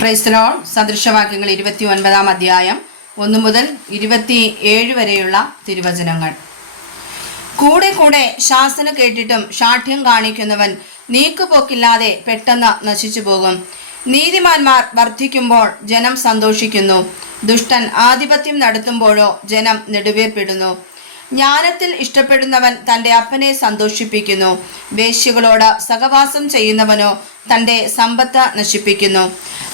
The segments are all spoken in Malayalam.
ക്രൈസ്തലോൾ സദൃശവാക്യങ്ങൾ ഇരുപത്തി ഒൻപതാം അധ്യായം ഒന്നു മുതൽ ഇരുപത്തി ഏഴ് വരെയുള്ള തിരുവചനങ്ങൾ. കൂടെ കൂടെ ശാസന കേട്ടിട്ടും ഷാഠ്യം കാണിക്കുന്നവൻ നീക്കുപോക്കില്ലാതെ പെട്ടെന്ന് നശിച്ചു പോകും. നീതിമാന്മാർ വർദ്ധിക്കുമ്പോൾ ജനം സന്തോഷിക്കുന്നു. ദുഷ്ടൻ ആധിപത്യം നടത്തുമ്പോഴോ ജനം നെടുവേർപ്പെടുന്നു. ജ്ഞാനത്തിൽ ഇഷ്ടപ്പെടുന്നവൻ തന്റെ അപ്പനെ സന്തോഷിപ്പിക്കുന്നു. വേശ്യകളോട് സഹവാസം ചെയ്യുന്നവനോ തന്റെ സമ്പത്ത് നശിപ്പിക്കുന്നു.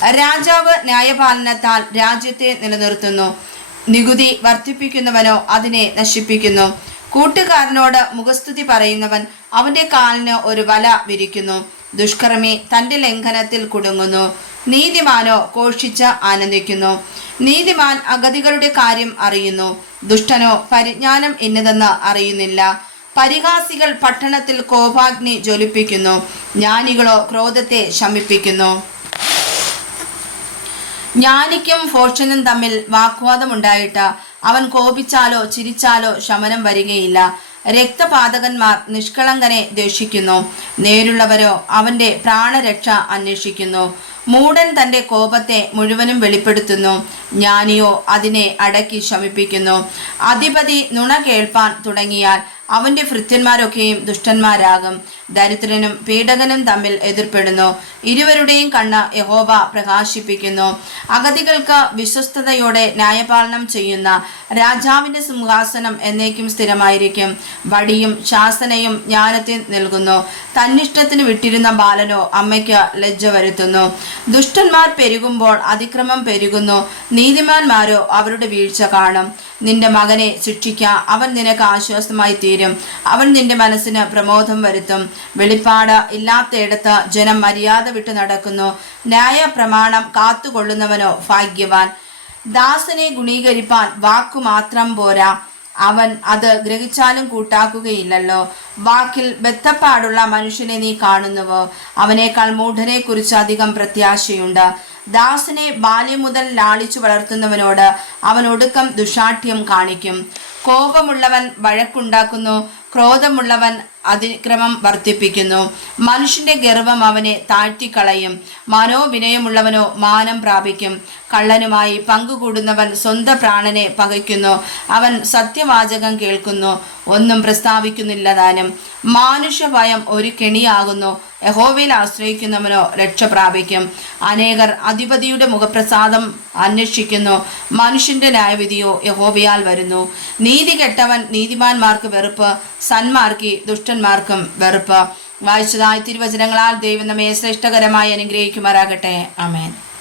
രാജാവ് ന്യായപാലനത്താൽ രാജ്യത്തെ നിലനിർത്തുന്നു. നികുതി വർദ്ധിപ്പിക്കുന്നവനോ അതിനെ നശിപ്പിക്കുന്നു. കൂട്ടുകാരനോട് മുഖസ്തുതി പറയുന്നവൻ അവന്റെ കാലിന് ഒരു വല വിരിക്കുന്നു. ദുഷ്കർമ്മി തന്റെ ലംഘനത്തിൽ കുടുങ്ങുന്നു. നീതിമാനോ ഘോഷിച്ച് ആനന്ദിക്കുന്നു. നീതിമാൻ അഗതികളുടെ കാര്യം അറിയുന്നു. ദുഷ്ടനോ പരിജ്ഞാനം എന്നതെന്ന് അറിയുന്നില്ല. പരിഹാസികൾ പട്ടണത്തിൽ കോപാഗ്നി ജ്വലിപ്പിക്കുന്നു. ജ്ഞാനികളോ ക്രോധത്തെ ശമിപ്പിക്കുന്നു. ജ്ഞാനിക്കും ഫോഷനും തമ്മിൽ വാക്വാദം വാഗ്വാദമുണ്ടായിട്ട് അവൻ കോപിച്ചാലോ ചിരിച്ചാലോ ശമനം വരികയില്ല. രക്തപാതകന്മാർ നിഷ്കളങ്കനെ ദേഷിക്കുന്നു നേരുള്ളവരോ അവന്റെ പ്രാണരക്ഷ അന്വേഷിക്കുന്നു. മൂടൻ തന്റെ കോപത്തെ മുഴുവനും വെളിപ്പെടുത്തുന്നു. ജ്ഞാനിയോ അതിനെ അടക്കി ശമിപ്പിക്കുന്നു. അധിപതി നുണ കേൾപ്പാൻ തുടങ്ങിയാൽ അവന്റെ ഭൃത്യന്മാരൊക്കെയും ദുഷ്ടന്മാരാകും. ദരിദ്രനും പീഡകനും തമ്മിൽ എതിർപ്പെടുന്നു. ഇരുവരുടെയും കണ്ണ് യഹോബ പ്രകാശിപ്പിക്കുന്നു. അഗതികൾക്ക് വിശ്വസ്തയോടെ ന്യായപാലനം ചെയ്യുന്ന രാജാവിന്റെ സിംഹാസനം എന്നേക്കും സ്ഥിരമായിരിക്കും. വടിയും ശാസനയും ജ്ഞാനത്തിൽ നൽകുന്നു. തന്നിഷ്ടത്തിന് വിട്ടിരുന്ന ബാലനോ അമ്മയ്ക്ക് ലജ്ജ വരുത്തുന്നു. ദുഷ്ടന്മാർ പെരുകുമ്പോൾ അതിക്രമം പെരുകുന്നു. നീതിമാന്മാരോ അവരുടെ വീഴ്ച കാണും. നിന്റെ മകനെ ശിക്ഷിക്ക അവൻ നിനക്ക് ആശ്വാസമായി തീരും. അവൻ നിന്റെ മനസ്സിന് പ്രമോദം വരുത്തും. വെളിപ്പാട് ഇല്ലാത്തയിടത്ത് ജനം മര്യാദ വിട്ടു നടക്കുന്നു. ന്യായ പ്രമാണം കാത്തുകൊള്ളുന്നവനോ ഭാഗ്യവാൻ. ദാസനെ ഗുണീകരിപ്പാൻ വാക്കുമാത്രം പോരാ. അവൻ അത് ഗ്രഹിച്ചാലും കൂട്ടാക്കുകയില്ലല്ലോ. വാക്കിൽ ബദ്ധപ്പാടുള്ള മനുഷ്യനെ നീ കാണുന്നുവോ? അവനേക്കാൾ മൂഢനെ കുറിച്ച് അധികം പ്രത്യാശയുണ്ട്. ദാസനെ ബാല്യം മുതൽ ലാളിച്ചു വളർത്തുന്നവനോട് അവൻ ഒടുക്കം ദുഷാഠ്യം കാണിക്കും. കോപമുള്ളവൻ വഴക്കുണ്ടാക്കുന്നു. ക്രോധമുള്ളവൻ അതിക്രമം വർദ്ധിപ്പിക്കുന്നു. മനുഷ്യന്റെ ഗർവം അവനെ താഴ്ത്തിക്കളയും. മനോവിനയമുള്ളവനോ മാനം പ്രാപിക്കും. കള്ളനുമായി പങ്കുകൂടുന്നവൻ സ്വന്തം പ്രാണനെ പകയ്ക്കുന്നു. അവൻ സത്യവാചകം കേൾക്കുന്നു. ഒന്നും പ്രസ്താവിക്കുന്നില്ല താനും. മാനുഷ്യഭയം ഒരു കെണിയാകുന്നു. യഹോവയിൽ ആശ്രയിക്കുന്നവനോ രക്ഷ പ്രാപിക്കും. അനേകർ അധിപതിയുടെ മുഖപ്രസാദം അന്വേഷിക്കുന്നു. മനുഷ്യന്റെ ന്യായവിധിയോ യഹോവയാൽ വരുന്നു. നീതി കെട്ടവൻ നീതിമാന്മാർക്ക് വെറുപ്പ് സന്മാർക്കി ദുഷ്ടന്മാർക്കും വെറുപ്പ്. വായിച്ചതായി തിരുവചനങ്ങളാൽ ദൈവം നമ്മെ ശ്രേഷ്ഠകരമായി അനുഗ്രഹിക്കുമാറാകട്ടെ. അമേൻ